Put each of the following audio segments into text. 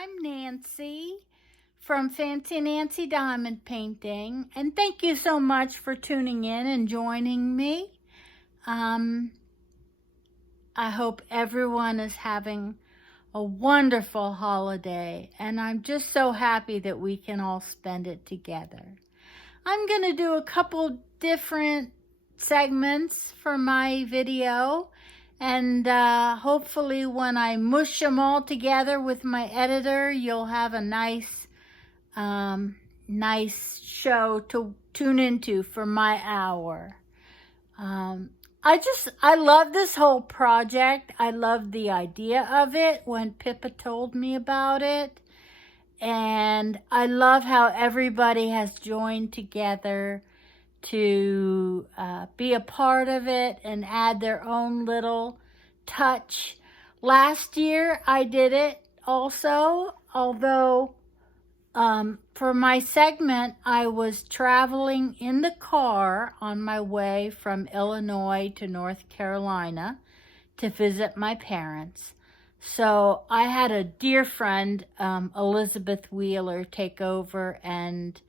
I'm Nancy from Fancy Nancy Diamond Painting, and thank you so much for tuning in and joining me. I hope everyone is having a wonderful holiday, and I'm just so happy that we can all spend it together. I'm going to do a couple different segments for my video, and hopefully when I mush them all together with my editor, you'll have a nice show to tune into for my hour. I love this whole project. I love the idea of it when Pippa told me about it. And I love how everybody has joined together to be a part of it and add their own little touch. Last year I did it also, although for my segment I was traveling in the car on my way from Illinois to North Carolina to visit my parents. So I had a dear friend, Elizabeth Wheeler, take over and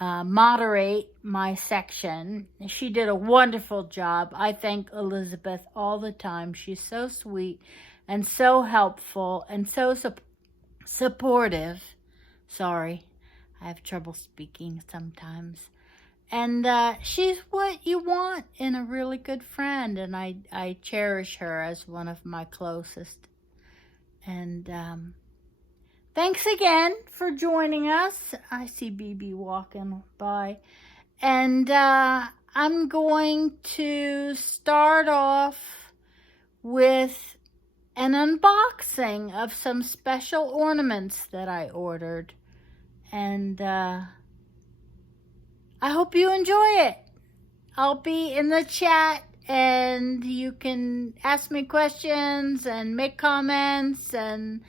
moderate my section. She did a wonderful job. I thank Elizabeth all the time. She's so sweet and so helpful and so supportive. Sorry, I have trouble speaking sometimes. And she's what you want in a really good friend, and I cherish her as one of my closest. And thanks again for joining us. I see Bebe walking by. And I'm going to start off with an unboxing of some special ornaments that I ordered. And I hope you enjoy it. I'll be in the chat, and you can ask me questions and make comments, and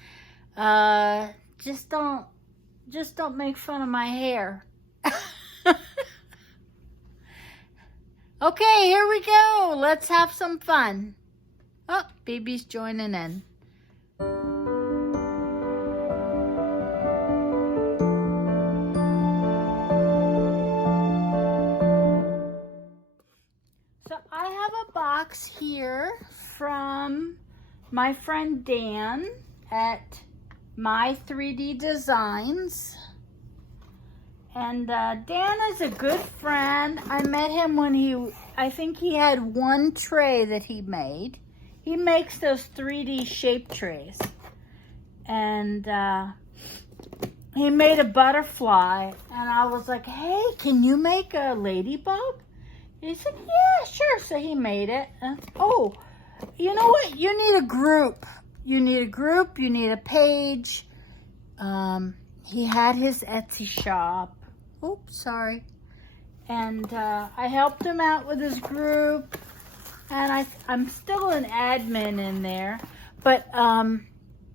just don't make fun of my hair. Okay, here we go. Let's have some fun. Oh, Bebe's joining in. So I have a box here from my friend Dan at My 3D Designs. And Dan is a good friend. I met him when I think he had one tray that he made. He makes those 3D shape trays. And he made a butterfly. And I was like, hey, can you make a ladybug? He said, yeah, sure. So he made it. Oh, you know what? You need a group. You need a group. You need a page. He had his Etsy shop. Oops, sorry. And I helped him out with his group. And I'm still an admin in there. But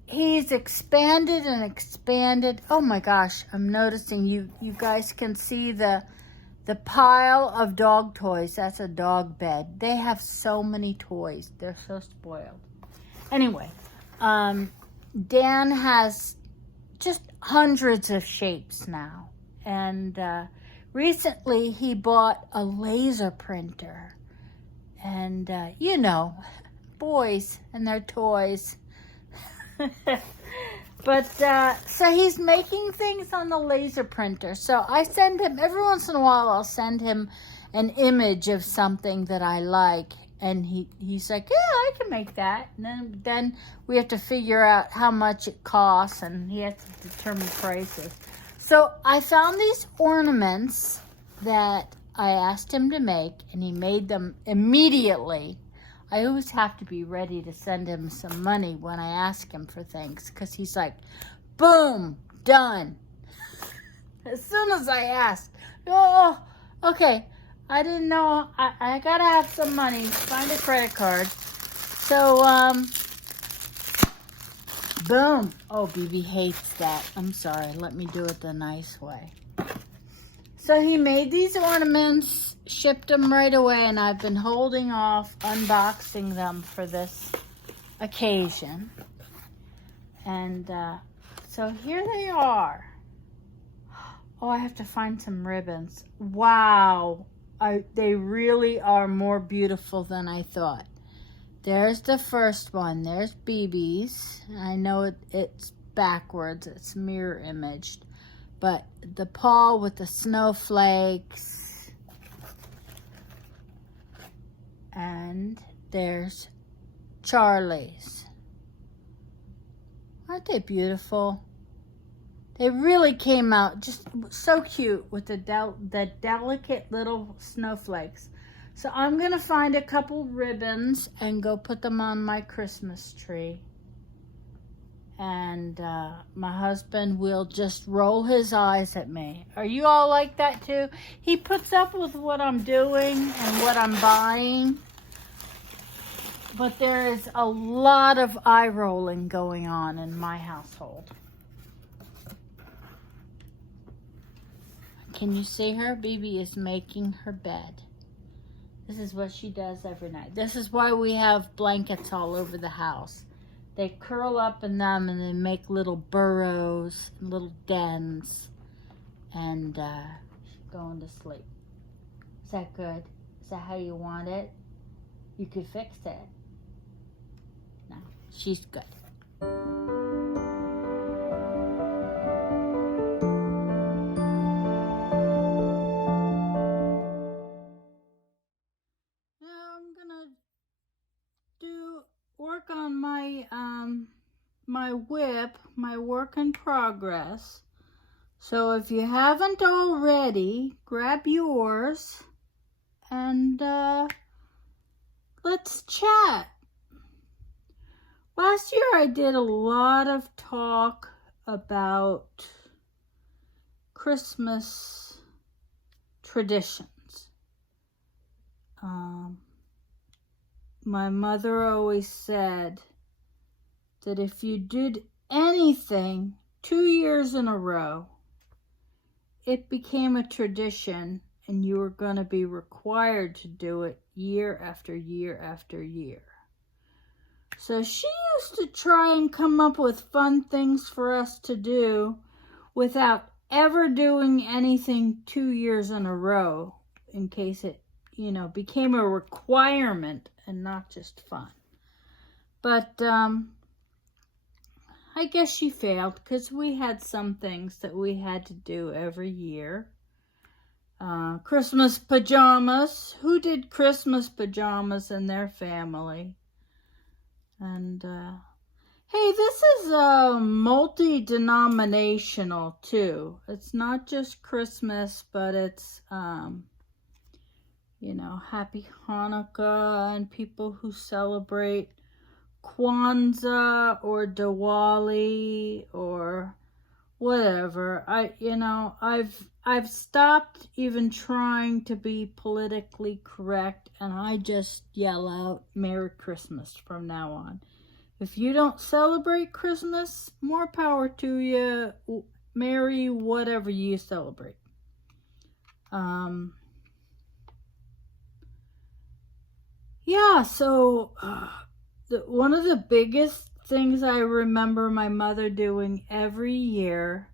he's expanded and expanded. Oh my gosh, I'm noticing you guys can see the pile of dog toys. That's a dog bed. They have so many toys. They're so spoiled. Anyway, Dan has just hundreds of shapes now. And recently he bought a laser printer. And, you know, boys and their toys. But, so he's making things on the laser printer. So I send him, every once in a while, I'll send him an image of something that I like. And he's like, yeah, I can make that. And then we have to figure out how much it costs, and he has to determine prices. So I found these ornaments that I asked him to make, and he made them immediately. I always have to be ready to send him some money when I ask him for things, because he's like, boom, done. As soon as I ask, oh, okay, I didn't know, I gotta have some money, find a credit card. So, boom. Oh, BB hates that. I'm sorry, let me do it the nice way. So he made these ornaments, shipped them right away, and I've been holding off unboxing them for this occasion. And So here they are. Oh, I have to find some ribbons. Wow. They really are more beautiful than I thought. There's the first one. There's Bebe's. I know it's backwards. It's mirror imaged. But the paw with the snowflakes. And there's Charlie's. Aren't they beautiful? They really came out just so cute with the delicate little snowflakes. So I'm going to find a couple ribbons and go put them on my Christmas tree. And my husband will just roll his eyes at me. Are you all like that too? He puts up with what I'm doing and what I'm buying. But there is a lot of eye rolling going on in my household. Can you see her? Bebe is making her bed. This is what she does every night. This is why we have blankets all over the house. They curl up in them and they make little burrows, little dens, and she's going to sleep. Is that good? Is that how you want it? You could fix it. No, she's good. Work on my my whip, my work in progress. So if you haven't already, grab yours and let's chat. Last year I did a lot of talk about Christmas traditions. My mother always said that if you did anything 2 years in a row, it became a tradition and you were going to be required to do it year after year after year. So she used to try and come up with fun things for us to do without ever doing anything 2 years in a row, in case it, became a requirement and not just fun. But I guess she failed because we had some things that we had to do every year. Christmas pajamas. Who did Christmas pajamas in their family? And hey, this is multi-denominational too. It's not just Christmas, but it's Happy Hanukkah and people who celebrate Kwanzaa or Diwali or whatever. I've stopped even trying to be politically correct, and I just yell out Merry Christmas from now on. If you don't celebrate Christmas, more power to you. Merry whatever you celebrate. Yeah, so one of the biggest things I remember my mother doing every year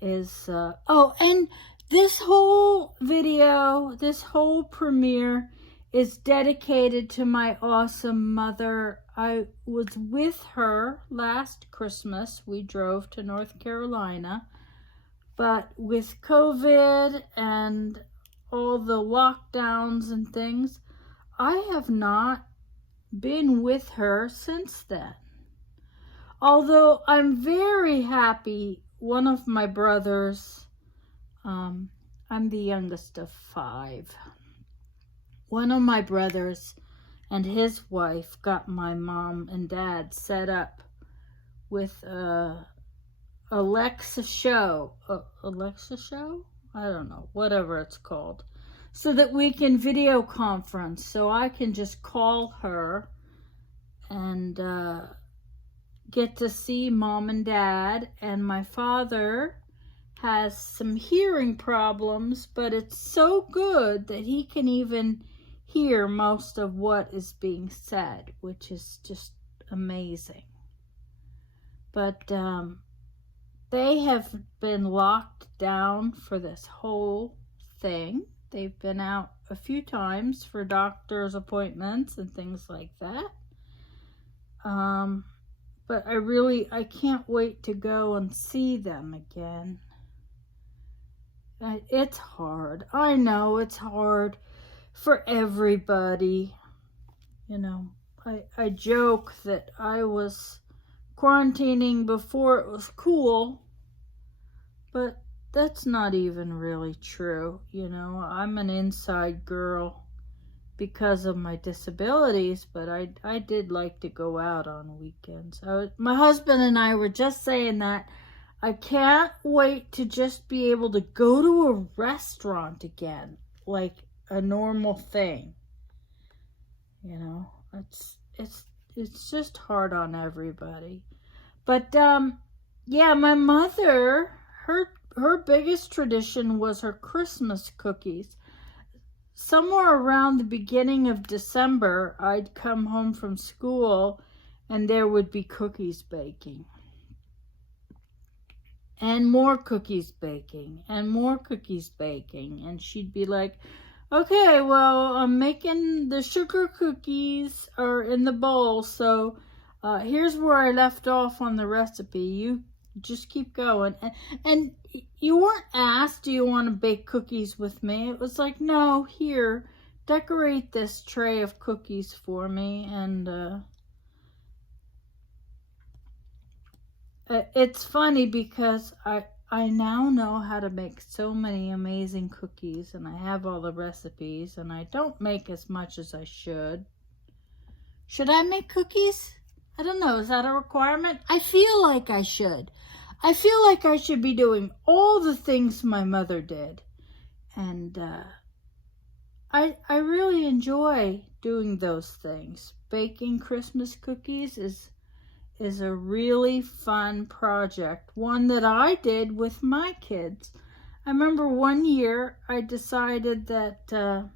is, and this whole video, this whole premiere is dedicated to my awesome mother. I was with her last Christmas. We drove to North Carolina, but with COVID and all the lockdowns and things, I have not been with her since then. Although I'm very happy, one of my brothers, I'm the youngest of 5. One of my brothers and his wife got my mom and dad set up with Alexa show? I don't know, whatever it's called. So that we can video conference, so I can just call her and get to see mom and dad. And my father has some hearing problems, but it's so good that he can even hear most of what is being said, which is just amazing. But they have been locked down for this whole thing. They've been out a few times for doctor's appointments and things like that. But I can't wait to go and see them again. It's hard. I know it's hard for everybody. You know, I joke that I was quarantining before it was cool, but that's not even really true. You know, I'm an inside girl because of my disabilities, but I did like to go out on weekends. My husband and I were just saying that I can't wait to just be able to go to a restaurant again, like a normal thing. You know, it's just hard on everybody. But yeah, my mother, her biggest tradition was her Christmas cookies. Somewhere around the beginning of December, I'd come home from school and there would be cookies baking. And more cookies baking, and more cookies baking. And she'd be like, okay, well, I'm making the sugar cookies are in the bowl, so here's where I left off on the recipe. You just keep going. And you weren't asked, do you want to bake cookies with me? It was like, no, here, decorate this tray of cookies for me. And it's funny because I now know how to make so many amazing cookies, and I have all the recipes, and I don't make as much as I should. Should I make cookies? I don't know. Is that a requirement? I feel like I should. I feel like I should be doing all the things my mother did. And I really enjoy doing those things. Baking Christmas cookies is a really fun project, one that I did with my kids. I remember one year I decided that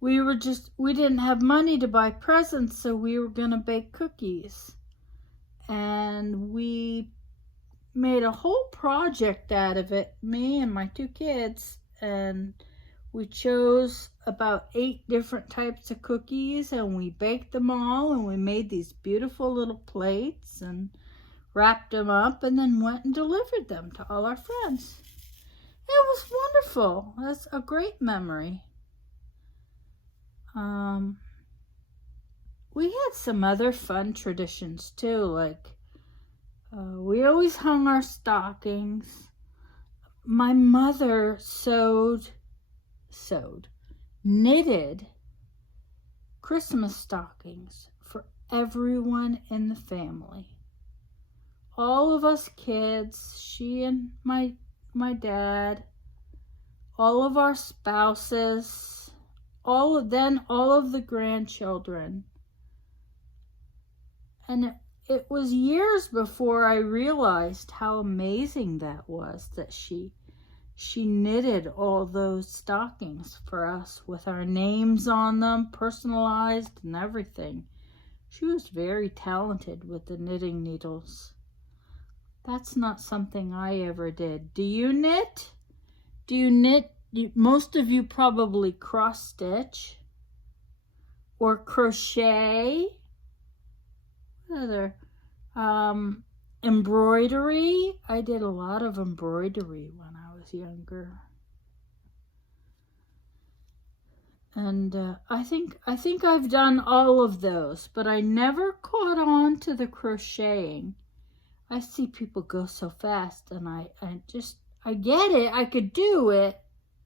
we didn't have money to buy presents, so we were gonna bake cookies. And we made a whole project out of it, me and my two kids, and we chose about 8 different types of cookies, and we baked them all, and we made these beautiful little plates and wrapped them up, and then went and delivered them to all our friends. It was wonderful. That's a great memory. We had some other fun traditions too, like we always hung our stockings. My mother knitted Christmas stockings for everyone in the family. All of us kids, she and my dad, all of our spouses, all of the grandchildren. And it was years before I realized how amazing that was, that she knitted all those stockings for us with our names on them, personalized and everything. She was very talented with the knitting needles. That's not something I ever did. Do you knit? Do you knit? Most of you probably cross stitch or crochet. What other? Embroidery. I did a lot of embroidery when I was younger. And I think I've done all of those, but I never caught on to the crocheting. I see people go so fast, and I get it. I could do it,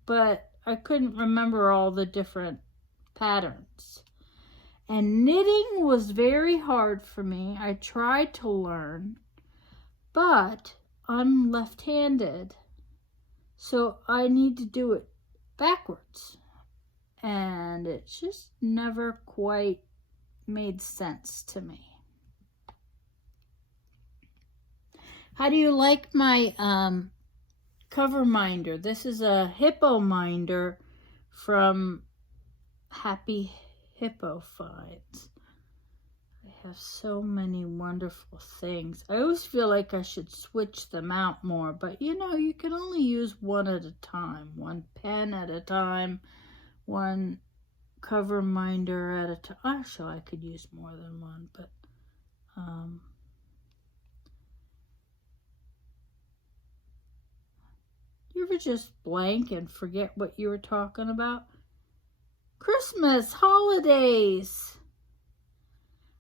but I couldn't remember all the different patterns. And knitting was very hard for me. I tried to learn, but I'm left-handed, so I need to do it backwards. And it just never quite made sense to me. How do you like my cover minder? This is a hippo minder from Happy Hippo Finds. I have so many wonderful things. I always feel like I should switch them out more, but you know, you can only use one at a time, one pen at a time, one cover minder at a time. Actually, I could use more than one, but you ever just blank and forget what you were talking about? Christmas, holidays.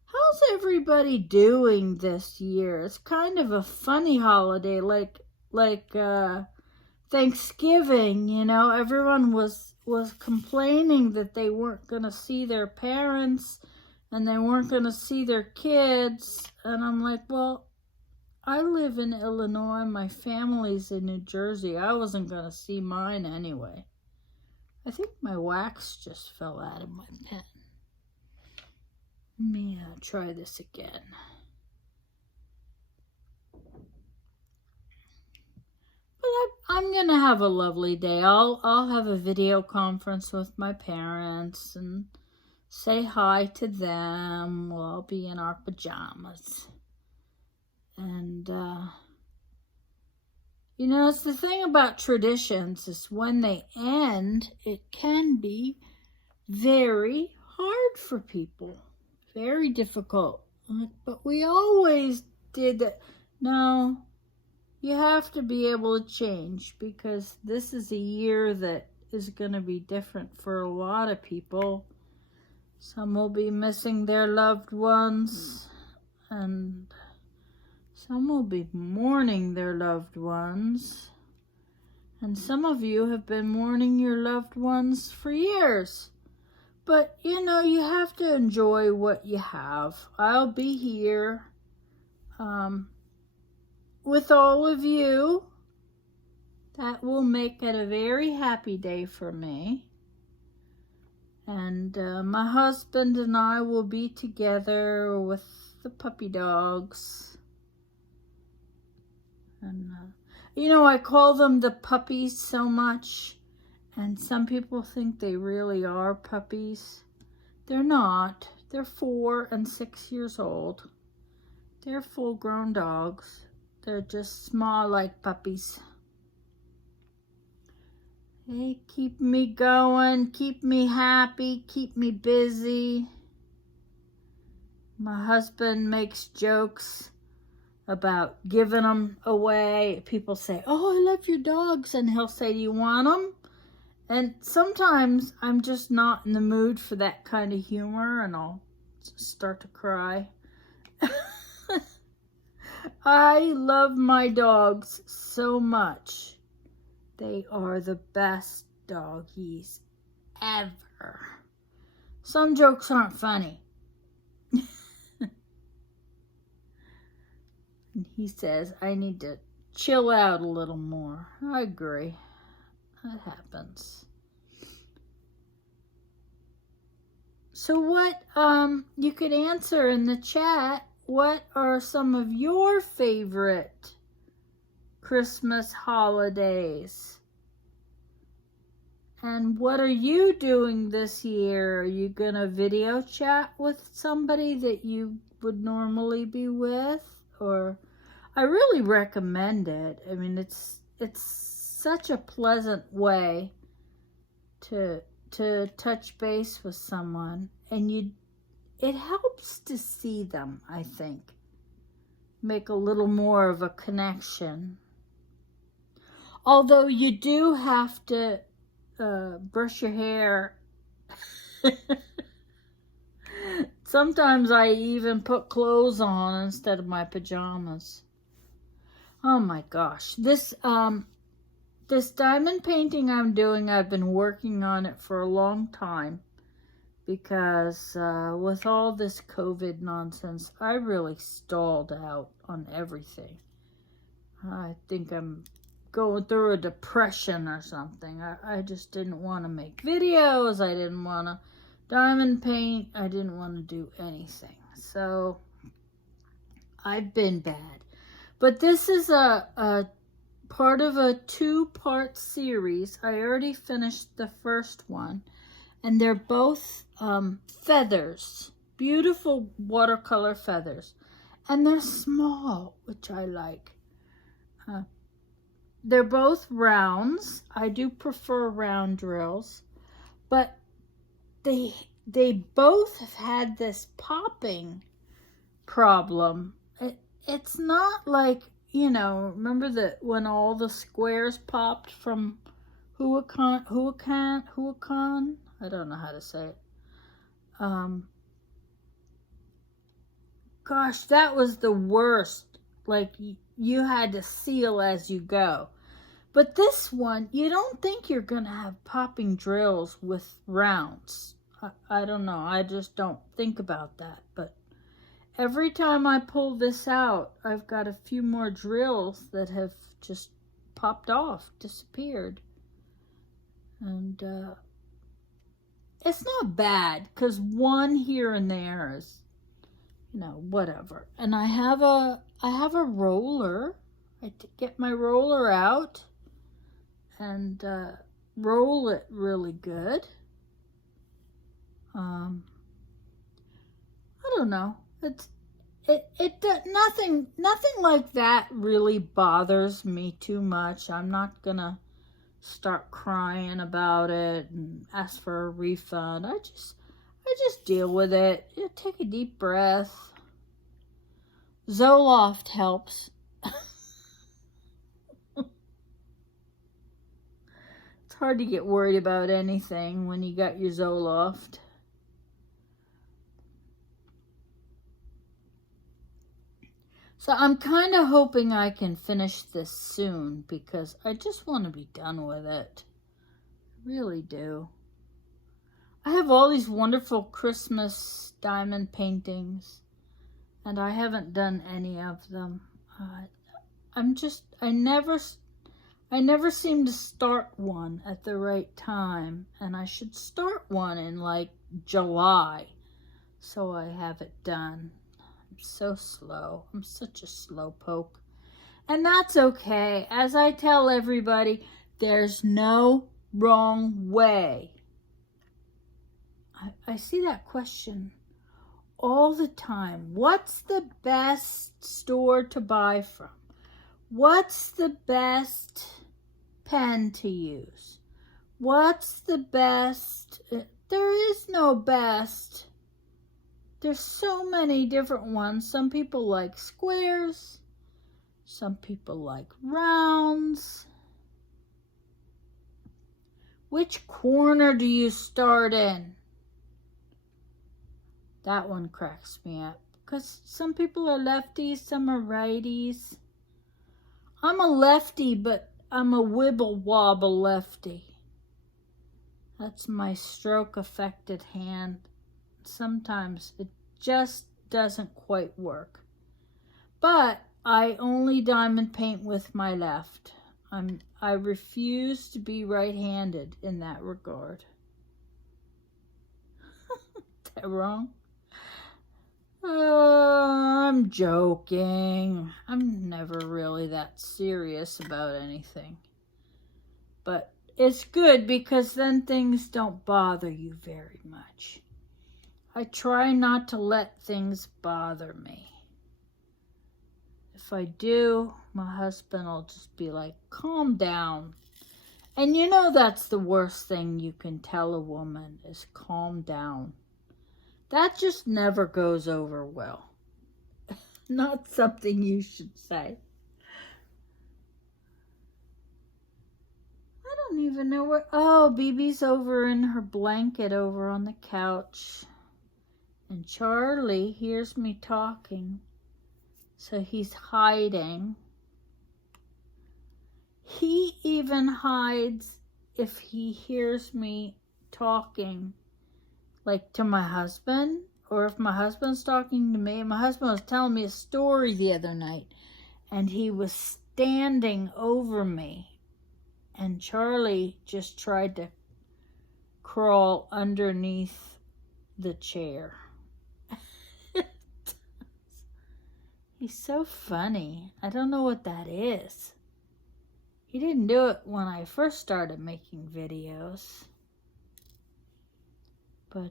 How's everybody doing this year? It's kind of a funny holiday, like Thanksgiving, you know. Everyone was complaining that they weren't going to see their parents and they weren't going to see their kids. And I'm like, well, I live in Illinois. My family's in New Jersey. I wasn't going to see mine anyway. I think my wax just fell out of my pen. Let me try this again. But I'm going to have a lovely day. I'll have a video conference with my parents and say hi to them. We'll all be in our pajamas. And, you know, it's the thing about traditions is when they end, it can be very hard for people. Very difficult. But we always did that. No, you have to be able to change because this is a year that is going to be different for a lot of people. Some will be missing their loved ones, and some will be mourning their loved ones. And some of you have been mourning your loved ones for years. But, you know, you have to enjoy what you have. I'll be here with all of you. That will make it a very happy day for me. And my husband and I will be together with the puppy dogs. And, you know, I call them the puppies so much. And some people think they really are puppies. They're not. They're 4 and 6 years old. They're full-grown dogs. They're just small like puppies. They keep me going, keep me happy, keep me busy. My husband makes jokes about giving them away. People say, oh, I love your dogs. And he'll say, do you want them? And sometimes I'm just not in the mood for that kind of humor and I'll start to cry. I love my dogs so much. They are the best doggies ever. Some jokes aren't funny. And he says, I need to chill out a little more. I agree. That happens. So what, you could answer in the chat, what are some of your favorite Christmas holidays? And what are you doing this year? Are you gonna video chat with somebody that you would normally be with? Or, I really recommend it. I mean, it's such a pleasant way to touch base with someone, and it helps to see them, I think. Make a little more of a connection. Although you do have to brush your hair. Sometimes I even put clothes on instead of my pajamas. Oh my gosh. This diamond painting I'm doing, I've been working on it for a long time because with all this COVID nonsense, I really stalled out on everything. I think I'm going through a depression or something. I just didn't want to make videos. I didn't want to diamond paint. I didn't want to do anything. So I've been bad. But this is a part of a 2-part series. I already finished the first one. And they're both feathers. Beautiful watercolor feathers. And they're small, which I like. They're both rounds. I do prefer round drills. But they both have had this popping problem. It's not like, you know, remember when all the squares popped from Huacán? I don't know how to say it. Gosh, that was the worst. Like, you had to seal as you go. But this one, you don't think you're going to have popping drills with rounds. I don't know. I just don't think about that. But every time I pull this out, I've got a few more drills that have just popped off, disappeared. And it's not bad, because one here and there is, you know, whatever. And I have a roller. I get my roller out and roll it really good. I don't know. Nothing like that really bothers me too much. I'm not gonna start crying about it and ask for a refund. I just deal with it. You take a deep breath. Zoloft helps. It's hard to get worried about anything when you got your Zoloft. So I'm kind of hoping I can finish this soon, because I just want to be done with it. I really do. I have all these wonderful Christmas diamond paintings, and I haven't done any of them. I never seem to start one at the right time, and I should start one in like July so I have it done. I'm so slow. I'm such a slow poke. And that's okay. As I tell everybody, there's no wrong way. I see that question all the time. What's the best store to buy from? What's the best pen to use? What's the best? There is no best. There's so many different ones. Some people like squares. Some people like rounds. Which corner do you start in? That one cracks me up. Because some people are lefties, some are righties. I'm a lefty, but I'm a wibble-wobble lefty. That's my stroke-affected hand. Sometimes it just doesn't quite work. But I only diamond paint with my left. I refuse to be right-handed in that regard. Is that wrong? I'm joking. I'm never really that serious about anything. But it's good, because then things don't bother you very much. I try not to let things bother me. If I do, my husband will just be like, calm down. And you know that's the worst thing you can tell a woman, is calm down. That just never goes over well. Not something you should say. I don't even know where... Oh, Bebe's over in her blanket over on the couch. And Charlie hears me talking, so he's hiding. He even hides if he hears me talking, like to my husband, or if my husband's talking to me. My husband was telling me a story the other night, and he was standing over me, and Charlie just tried to crawl underneath the chair. He's so funny. I don't know what that is. He didn't do it when I first started making videos. But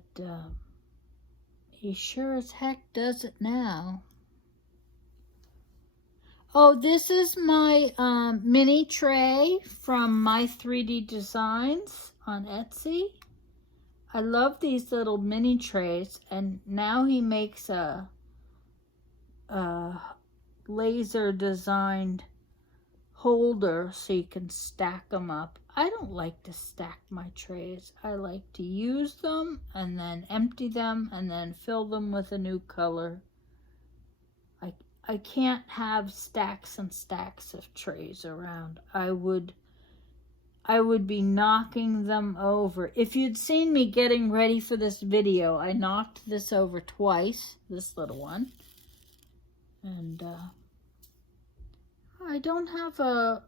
he sure as heck does it now. Oh, this is my mini tray from My 3D Designs on Etsy. I love these little mini trays, and now he makes a laser designed holder so you can stack them up. I don't like to stack my trays. I like to use them and then empty them and then fill them with a new color. I can't have stacks and stacks of trays around. I would be knocking them over. If you'd seen me getting ready for this video, I knocked this over twice, this little one. And I don't have a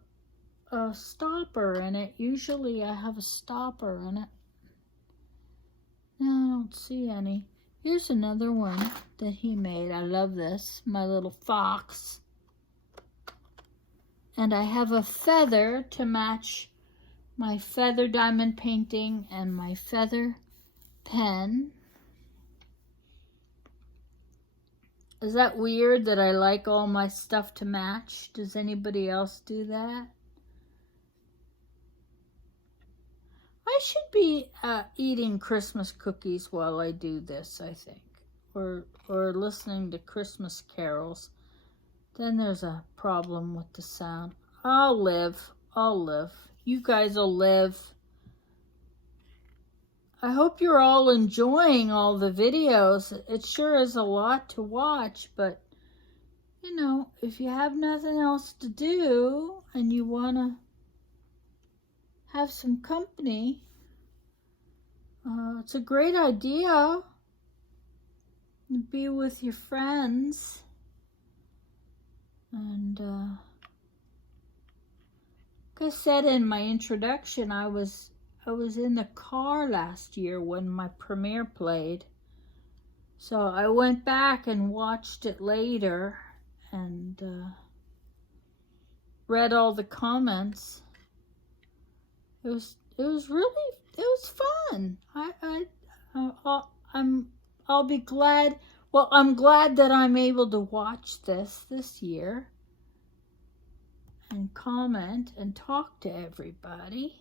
stopper in it. Usually I have a stopper in it. No, I don't see any. Here's another one that he made. I love this. My little fox. And I have a feather to match my feather diamond painting and my feather pen. Is that weird that I like all my stuff to match? Does anybody else do that? I should be eating Christmas cookies while I do this, I think. Or listening to Christmas carols. Then there's a problem with the sound. I'll live. You guys will live. I hope you're all enjoying all the videos. It sure is a lot to watch, but you know, if you have nothing else to do and you want to have some company, it's a great idea to be with your friends. And like I said in my introduction, I was in the car last year when my premiere played. So I went back and watched it later and read all the comments. It was fun. I'll be glad. Well, I'm glad that I'm able to watch this year and comment and talk to everybody.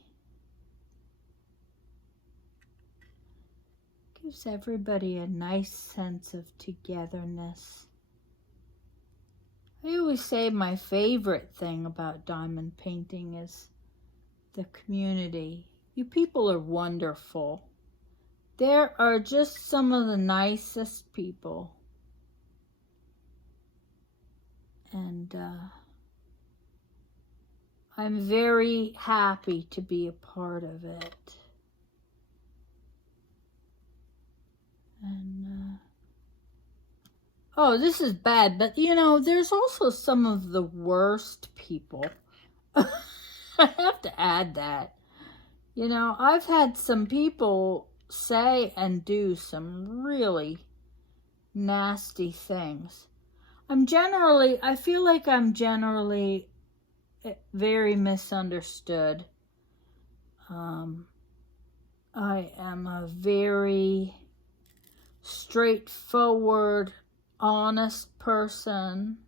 Gives everybody a nice sense of togetherness. I always say my favorite thing about diamond painting is the community. You people are wonderful. There are just some of the nicest people. And I'm very happy to be a part of it. And oh, this is bad, but you know, there's also some of the worst people. I have to add that. You know, I've had some people say and do some really nasty things. I feel like I'm generally very misunderstood. I am a very straightforward, honest person,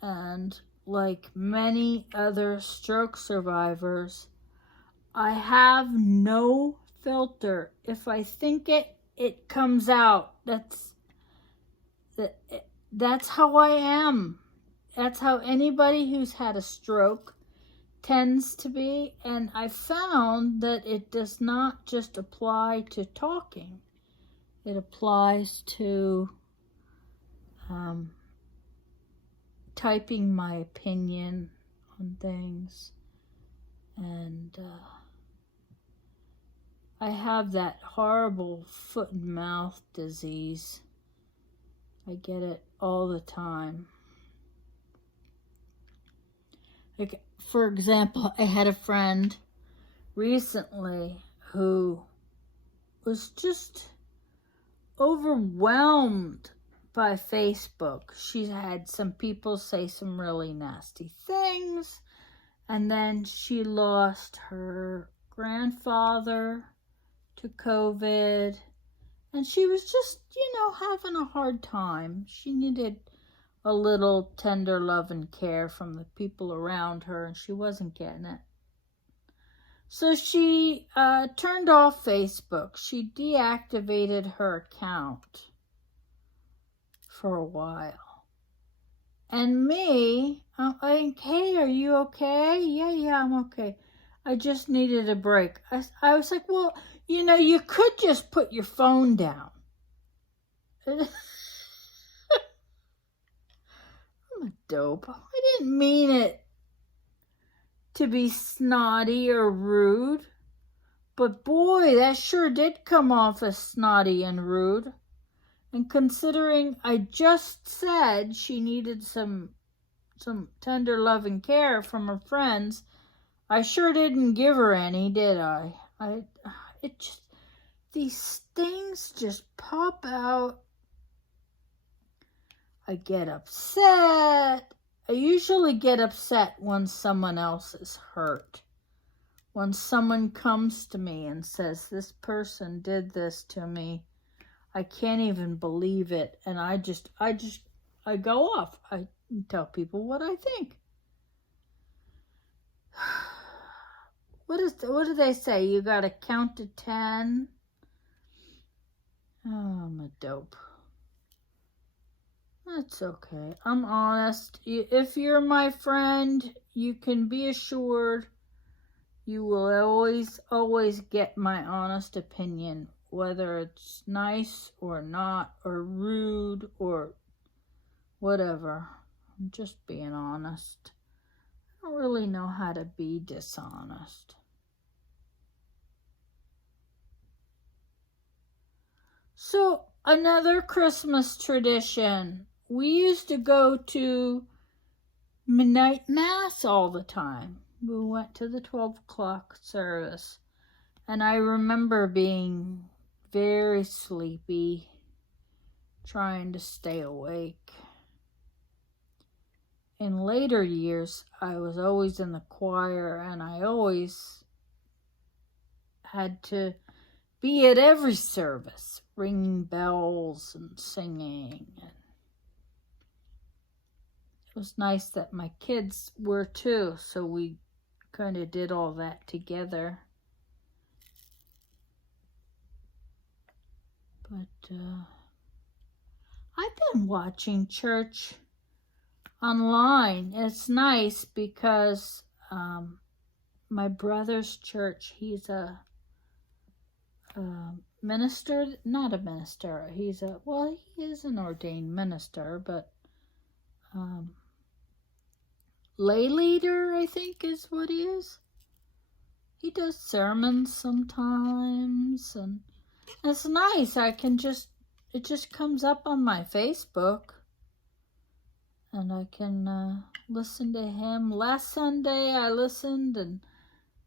and like many other stroke survivors, I have no filter. If I think it, it comes out. That's how I am. That's how anybody who's had a stroke tends to be. And I found that it does not just apply to talking. It applies to typing my opinion on things. And I have that horrible foot and mouth disease. I get it all the time. Like, for example, I had a friend recently who was just overwhelmed by Facebook. She had some people say some really nasty things, and then she lost her grandfather to COVID, And she was just, having a hard time. She needed a little tender love and care from the people around her, and she wasn't getting it. So she turned off Facebook. She deactivated her account for a while. And me, I'm like, hey, are you okay? Yeah, I'm okay. I just needed a break. I was like, well, you could just put your phone down. I'm a dope. I didn't mean it to be snotty or rude. But boy, that sure did come off as snotty and rude. And considering I just said she needed some tender love and care from her friends, I sure didn't give her any, did I? These things just pop out. I get upset. I usually get upset when someone else is hurt. When someone comes to me and says, this person did this to me, I can't even believe it. And I go off. I tell people what I think. What do they say? You got to count to 10. Oh, I'm a dope. That's okay. I'm honest. If you're my friend, you can be assured you will always get my honest opinion, whether it's nice or not, or rude or whatever. I'm just being honest. I don't really know how to be dishonest. So, another Christmas tradition. We used to go to midnight mass all the time. We went to the 12 o'clock service. And I remember being very sleepy, trying to stay awake. In later years, I was always in the choir, and I always had to be at every service, ringing bells and singing. It was nice that my kids were too, so we kind of did all that together. But I've been watching church online. It's nice because my brother's church, he's a minister, not a minister. He is an ordained minister, but lay leader, I think is what he is. He does sermons sometimes, and it's nice. It just comes up on my Facebook, and I can listen to him. Last Sunday I listened, and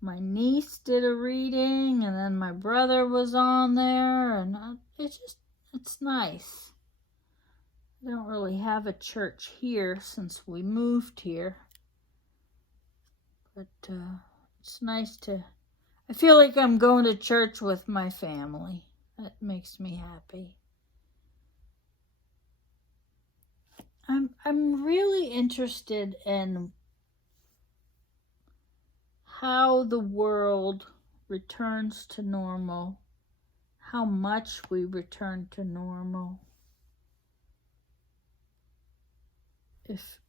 my niece did a reading, and then my brother was on there, and it's nice. I don't really have a church here since we moved here, but it's nice I feel like I'm going to church with my family. That makes me happy. I'm really interested in how the world returns to normal, how much we return to normal. If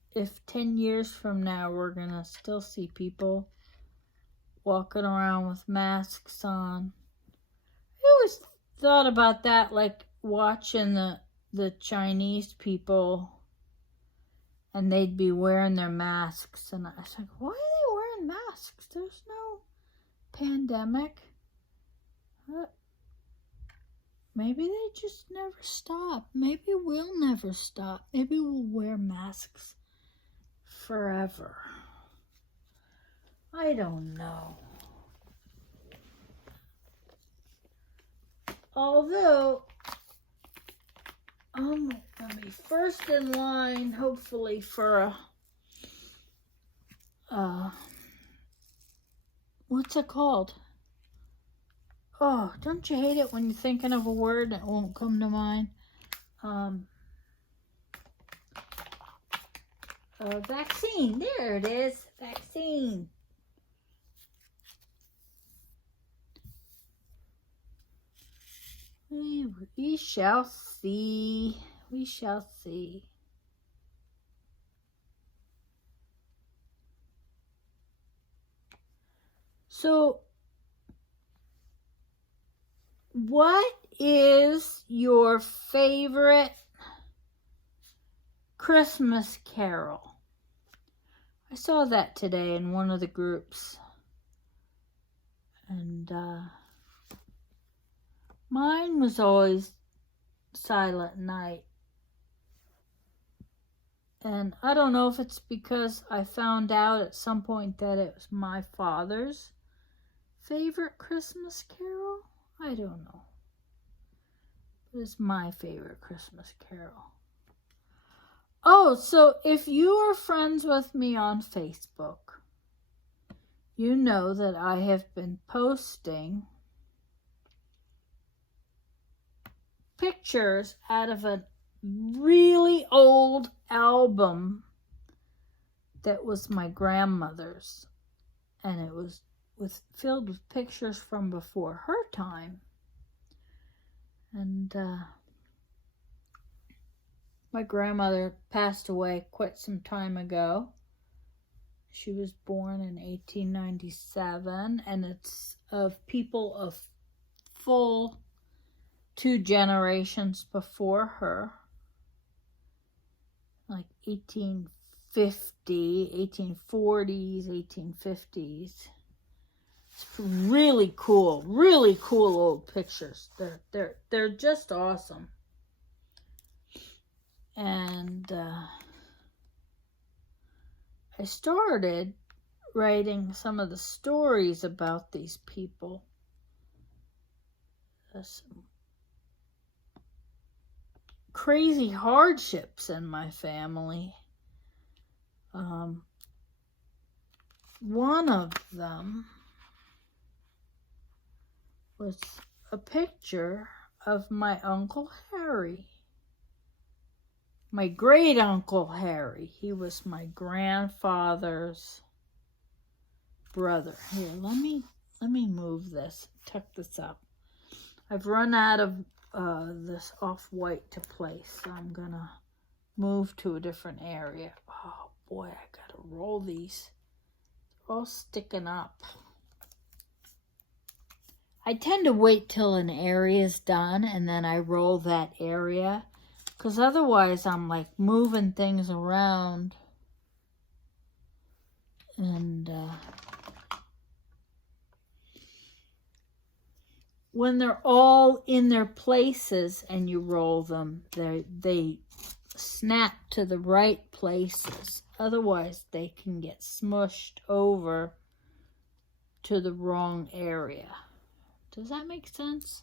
10 years from now we're gonna still see people walking around with masks on. I always thought about that, like watching the Chinese people, and they'd be wearing their masks, and I was like, why are they wearing masks? There's no pandemic. Maybe they just never stop. Maybe we'll never stop. Maybe we'll wear masks forever. I don't know. Although, I'm going to be first in line, hopefully, for what's it called? Oh, don't you hate it when you're thinking of a word that won't come to mind? Vaccine. There it is. Vaccine. We shall see. We shall see. So, what is your favorite Christmas carol? I saw that today in one of the groups. And mine was always Silent Night. And I don't know if it's because I found out at some point that it was my father's favorite Christmas carol. I don't know. But it's my favorite Christmas carol. Oh, so if you are friends with me on Facebook, you know that I have been posting pictures out of a really old album that was my grandmother's, and it was filled with pictures from before her time. And my grandmother passed away quite some time ago. She was born in 1897, and it's of people of full 2 generations before her, like 1850, 1840s, 1850s. It's really cool old pictures. They're just awesome. And I started writing some of the stories about these people. Some crazy hardships in my family. One of them was a picture of my Uncle Harry. My great Uncle Harry. He was my grandfather's brother. Here, let me move this, tuck this up. I've run out of this off-white to place, so I'm gonna move to a different area. Oh boy, I gotta roll these. They're all sticking up. I tend to wait till an area is done and then I roll that area, because otherwise I'm like moving things around. And when they're all in their places and you roll them, they snap to the right places. Otherwise, they can get smushed over to the wrong area. Does that make sense?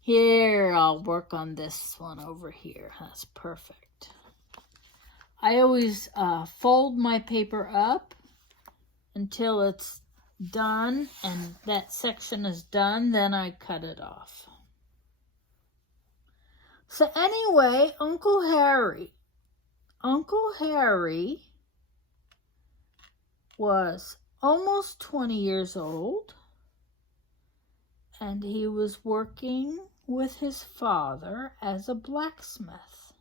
Here, I'll work on this one over here. That's perfect. I always fold my paper up until it's done, and that section is done, then I cut it off. So anyway, Uncle Harry was almost 20 years old, and he was working with his father as a blacksmith.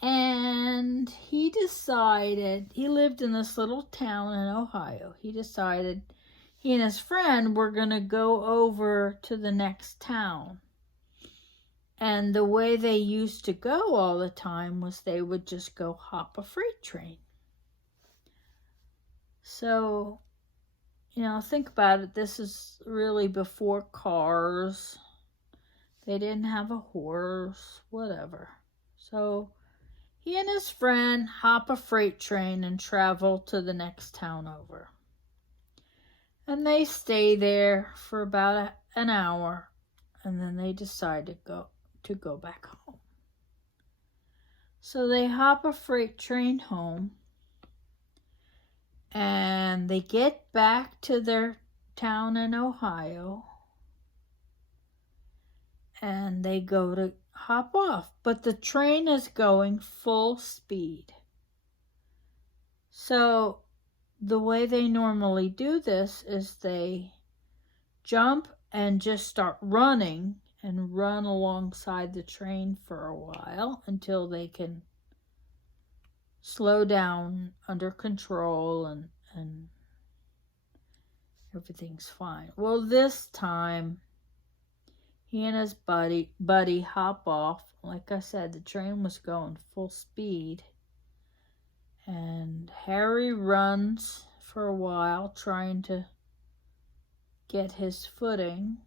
And he decided, he lived in this little town in Ohio. He decided he and his friend were going to go over to the next town. And the way they used to go all the time was they would just go hop a freight train. So, you know, think about it. This is really before cars. They didn't have a horse, whatever. So he and his friend hop a freight train and travel to the next town over. And they stay there for about an hour, and then they decide to go back home. So they hop a freight train home, And they get back to their town in Ohio. And they go to hop off. But the train is going full speed. So the way they normally do this is they jump and just start running and run alongside the train for a while until they can slow down under control and everything's fine. Well, this time he and his buddy hop off. Like I said, the train was going full speed. And Harry runs for a while trying to get his footing.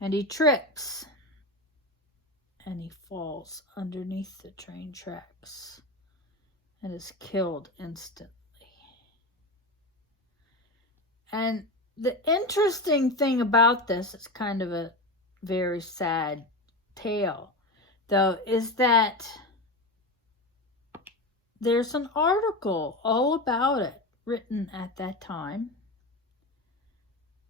And he trips. And he falls underneath the train tracks and is killed instantly. And the interesting thing about this, it's kind of a very sad tale, though, is that there's an article all about it written at that time.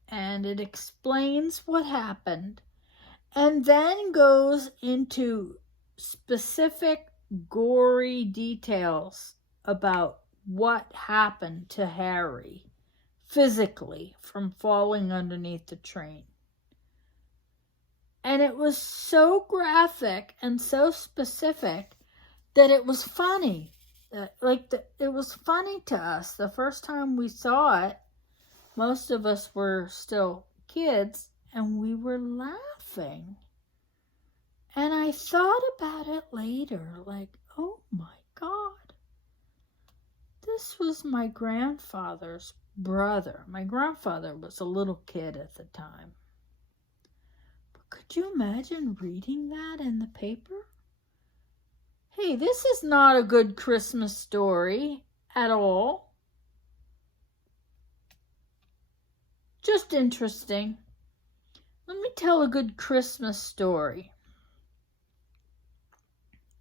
And it explains what happened and then goes into specific gory details about what happened to Harry physically from falling underneath the train. And it was so graphic and so specific that it was funny. It was funny to us. The first time we saw it, most of us were still kids, and we were laughing. And I thought about it later, like, oh my God, this was my grandfather's brother. My grandfather was a little kid at the time. But could you imagine reading that in the paper? Hey, this is not a good Christmas story at all. Just interesting. Let me tell a good Christmas story.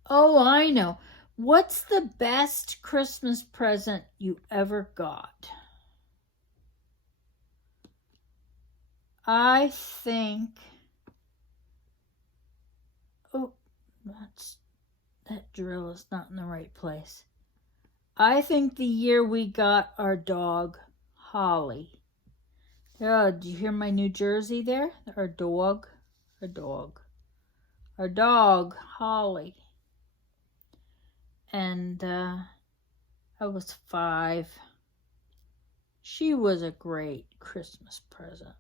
Oh, I know. What's the best Christmas present you ever got? I think... Oh, that drill is not in the right place. I think the year we got our dog, Holly. Yeah, did you hear my New Jersey there? Our dog, Holly. And I was 5. She was a great Christmas present.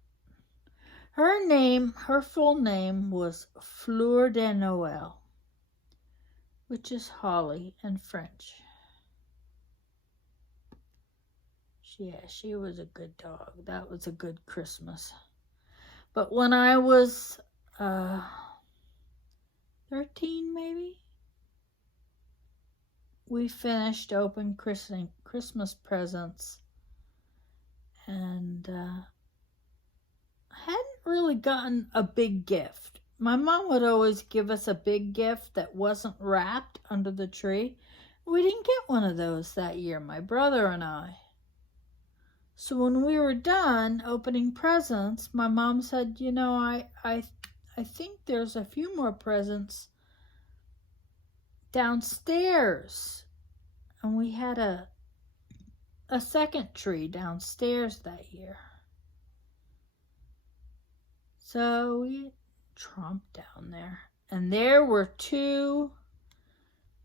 Her full name was Fleur de Noël, which is holly in French. Yeah, she was a good dog. That was a good Christmas. But when I was 13 maybe, we finished open Christmas presents, and I hadn't really gotten a big gift. My mom would always give us a big gift that wasn't wrapped under the tree. We didn't get one of those that year, my brother and I. So when we were done opening presents, my mom said, you know, I think there's a few more presents downstairs. And we had a second tree downstairs that year. So we tromped down there. And there were 2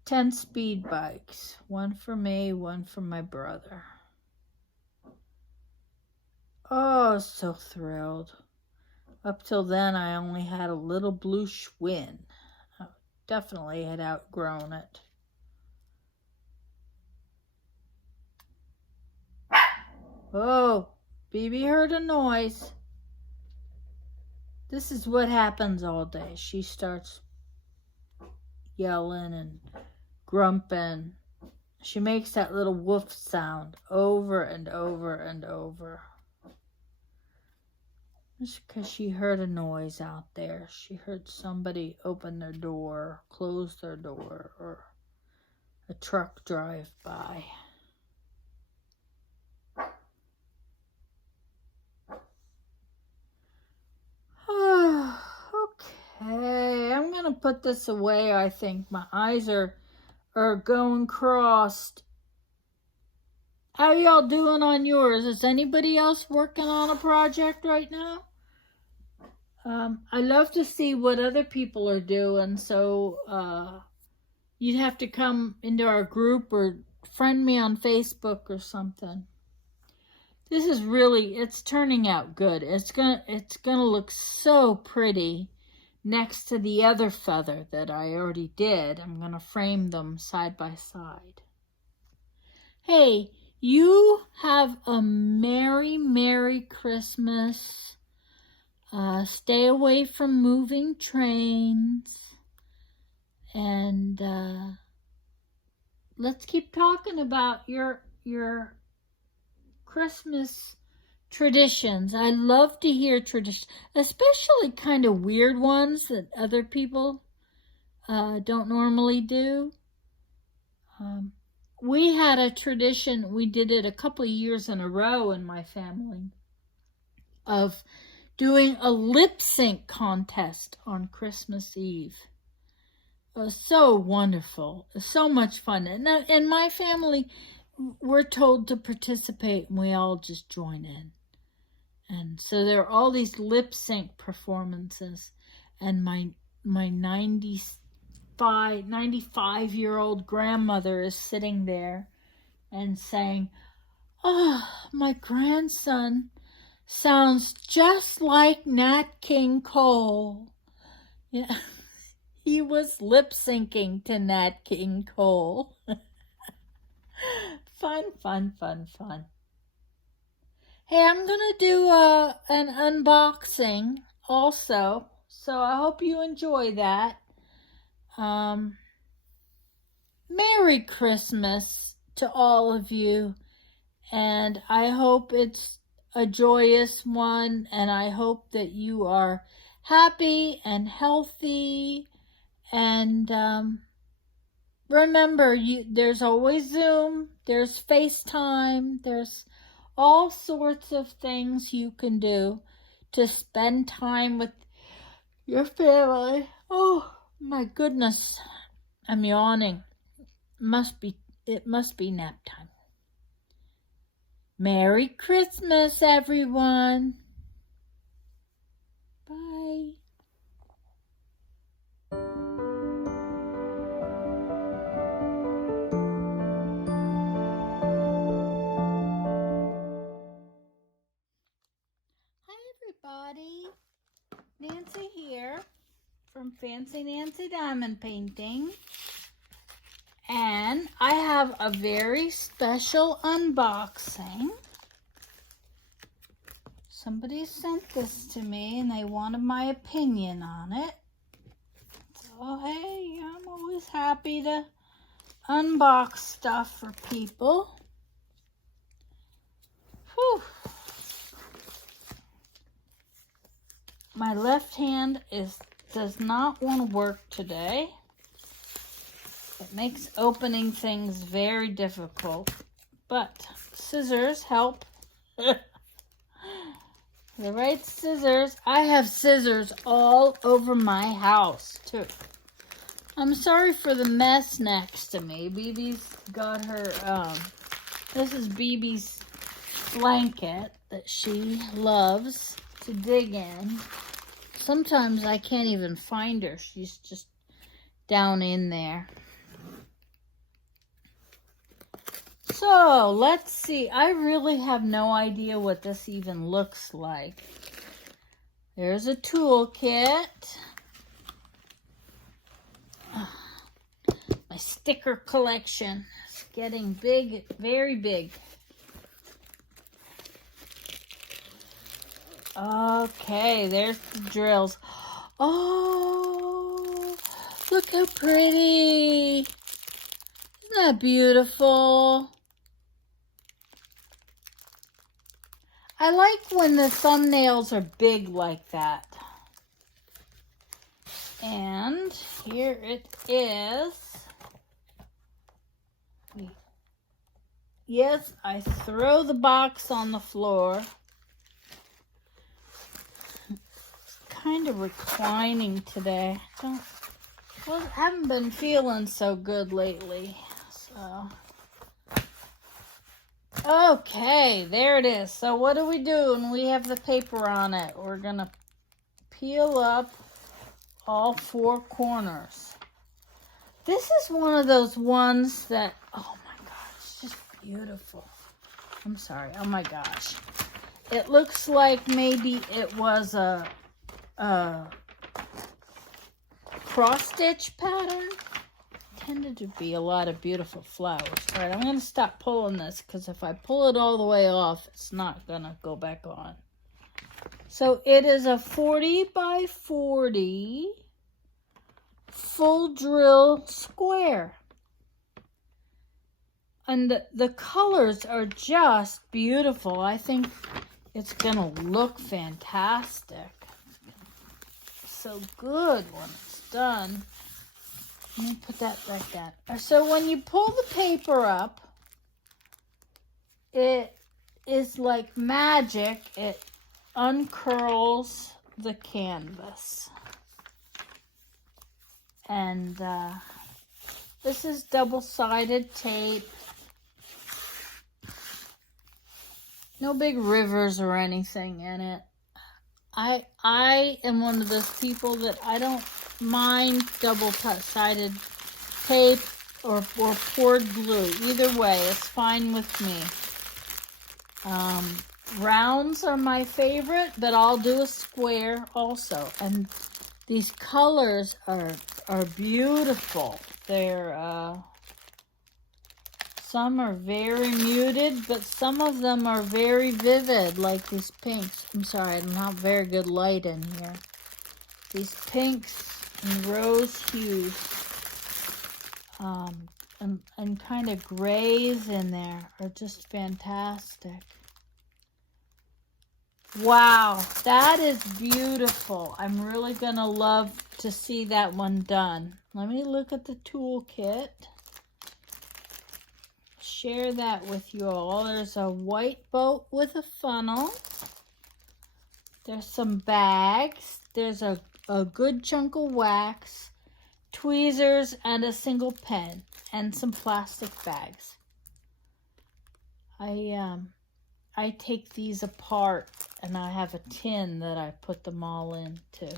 10-speed bikes. One for me, one for my brother. Oh, so thrilled. Up till then, I only had a little blue Schwinn. I definitely had outgrown it. Oh, Bebe heard a noise. This is what happens all day. She starts yelling and grumping. She makes that little woof sound over and over and over. It's because she heard a noise out there. She heard somebody open their door, close their door, or a truck drive by. put this away, I think. My eyes are going crossed. How y'all doing on yours? Is anybody else working on a project right now? I love to see what other people are doing, so you'd have to come into our group or friend me on Facebook or something. This is really, it's turning out good. It's gonna look so pretty next to the other feather that I already did. I'm gonna frame them side by side. Hey, you have a Merry Christmas. Stay away from moving trains. And let's keep talking about your Christmas traditions. I love to hear traditions, especially kind of weird ones that other people don't normally do. We had a tradition, we did it a couple of years in a row in my family, of doing a lip sync contest on Christmas Eve. It was so wonderful, so much fun. And in my family, we're told to participate and we all just join in. And so there are all these lip sync performances, and my 95-year-old grandmother is sitting there and saying, "Oh, my grandson sounds just like Nat King Cole." Yeah, he was lip syncing to Nat King Cole. Fun. Hey, I'm gonna do an unboxing also, so I hope you enjoy that. Merry Christmas to all of you, and I hope it's a joyous one, and I hope that you are happy and healthy, and remember, there's always Zoom, there's FaceTime, there's all sorts of things you can do to spend time with your family. Oh my goodness, I'm yawning. It must be nap time. Merry Christmas, everyone. Bye. Everybody, Nancy here from Fancy Nancy Diamond Painting, and I have a very special unboxing. Somebody sent this to me and they wanted my opinion on it, so hey, I'm always happy to unbox stuff for people. Whew. My left hand does not want to work today. It makes opening things very difficult, but scissors help. The right scissors. I have scissors all over my house too. I'm sorry for the mess next to me. Bebe's got her, this is Bebe's blanket that she loves to dig in. Sometimes I can't even find her. She's just down in there. So, let's see. I really have no idea what this even looks like. There's a toolkit. My sticker collection is getting big, very big. Okay, there's the drills. Oh, look how pretty. Isn't that beautiful? I like when the thumbnails are big like that. And here it is. Yes, I throw the box on the floor. Kind of reclining today. Well, I haven't been feeling so good lately, so. Okay, there it is. So what do we do when we have the paper on it? We're gonna peel up all four corners. This is one of those ones that, oh my gosh, it's just beautiful. I'm sorry, oh my gosh. It looks like maybe it was a cross-stitch pattern. Tended to be a lot of beautiful flowers. All right, I'm going to stop pulling this because if I pull it all the way off, it's not going to go back on. So it is a 40 by 40 full drill square. And the colors are just beautiful. I think it's going to look fantastic. So good when it's done. Let me put that back down. So when you pull the paper up, it is like magic. It uncurls the canvas. And this is double-sided tape. No big rivers or anything in it. I am one of those people that I don't mind double-sided tape or poured glue. Either way, it's fine with me. Rounds are my favorite, but I'll do a square also. And these colors are beautiful. They're some are very muted, but some of them are very vivid, like these pinks. I'm sorry, I don't have very good light in here. These pinks and rose hues, and kind of grays in there are just fantastic. Wow, that is beautiful. I'm really gonna love to see that one done. Let me look at the toolkit. Share that with you all. There's a white boat with a funnel. There's some bags. There's a good chunk of wax, tweezers, and a single pen, and some plastic bags. I take these apart, and I have a tin that I put them all into.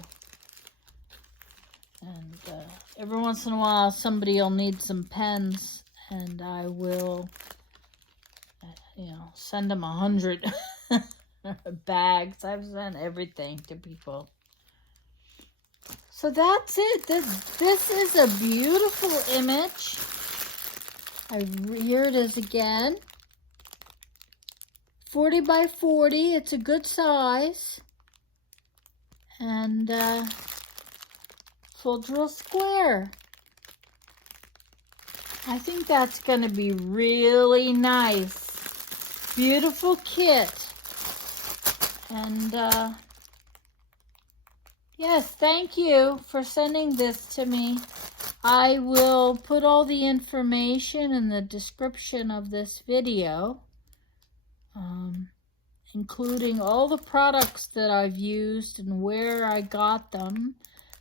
And every once in a while, somebody will need some pens, and I will, send them 100 bags. I've sent everything to people. So that's it. This is a beautiful image. Here it is again. 40 by 40. It's a good size. And full drill square. I think that's going to be really nice. Beautiful kit. And yes, thank you for sending this to me. I will put all the information in the description of this video, including all the products that I've used and where I got them.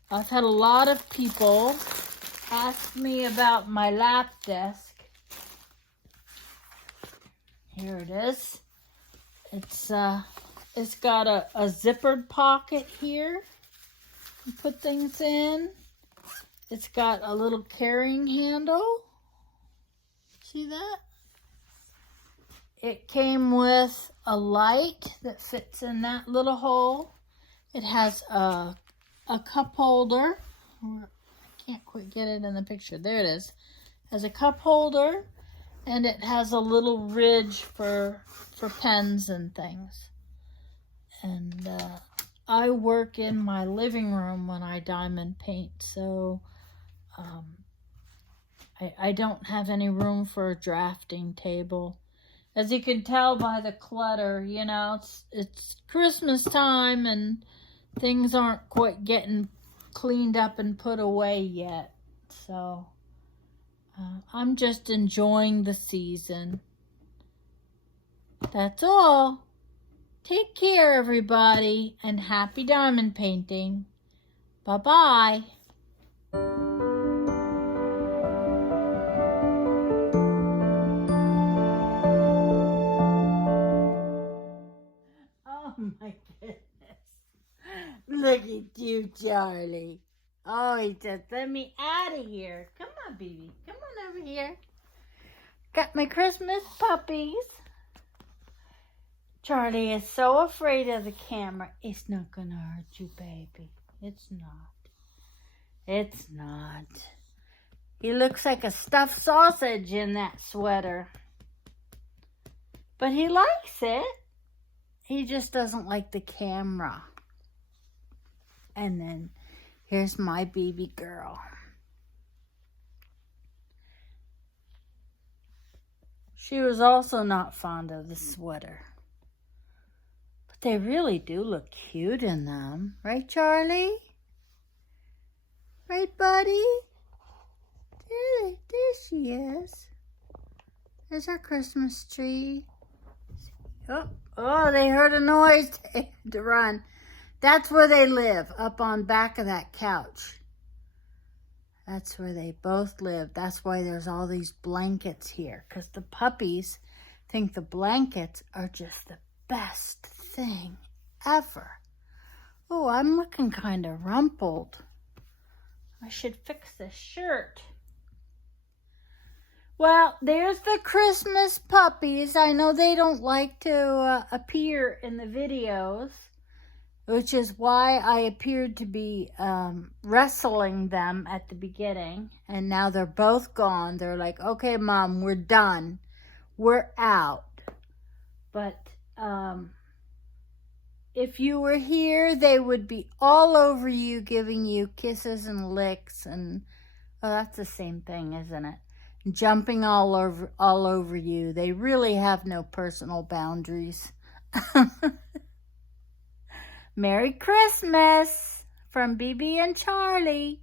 I've had a lot of people ask me about my lap desk. Here it is. It's got a zippered pocket here. You put things in. It's got a little carrying handle. See that? It came with a light that fits in that little hole. It has a cup holder. I can't quite get it in the picture. There it is. It has a cup holder, and it has a little ridge for pens and things. And I work in my living room when I diamond paint, so I don't have any room for a drafting table. As you can tell by the clutter, it's Christmas time and things aren't quite getting cleaned up and put away yet. So I'm just enjoying the season. That's all. Take care, everybody, and happy diamond painting. Bye-bye. Charlie. Oh, he said, let me out of here. Come on, baby. Come on over here. Got my Christmas puppies. Charlie is so afraid of the camera. It's not going to hurt you, baby. It's not. It's not. He looks like a stuffed sausage in that sweater. But he likes it. He just doesn't like the camera. And then here's my baby girl. She was also not fond of the sweater. But they really do look cute in them. Right, Charlie? Right, buddy? There she is. There's our Christmas tree. Oh, they heard a noise. They had to run. That's where they live, up on back of that couch. That's where they both live. That's why there's all these blankets here, because the puppies think the blankets are just the best thing ever. Oh, I'm looking kind of rumpled. I should fix this shirt. Well, there's the Christmas puppies. I know they don't like to appear in the videos, which is why I appeared to be wrestling them at the beginning. And now they're both gone. They're like, okay, Mom, we're done. We're out. But if you were here, they would be all over you, giving you kisses and licks. And, oh, that's the same thing, isn't it? Jumping all over you. They really have no personal boundaries. Merry Christmas from Bebe and Charlie.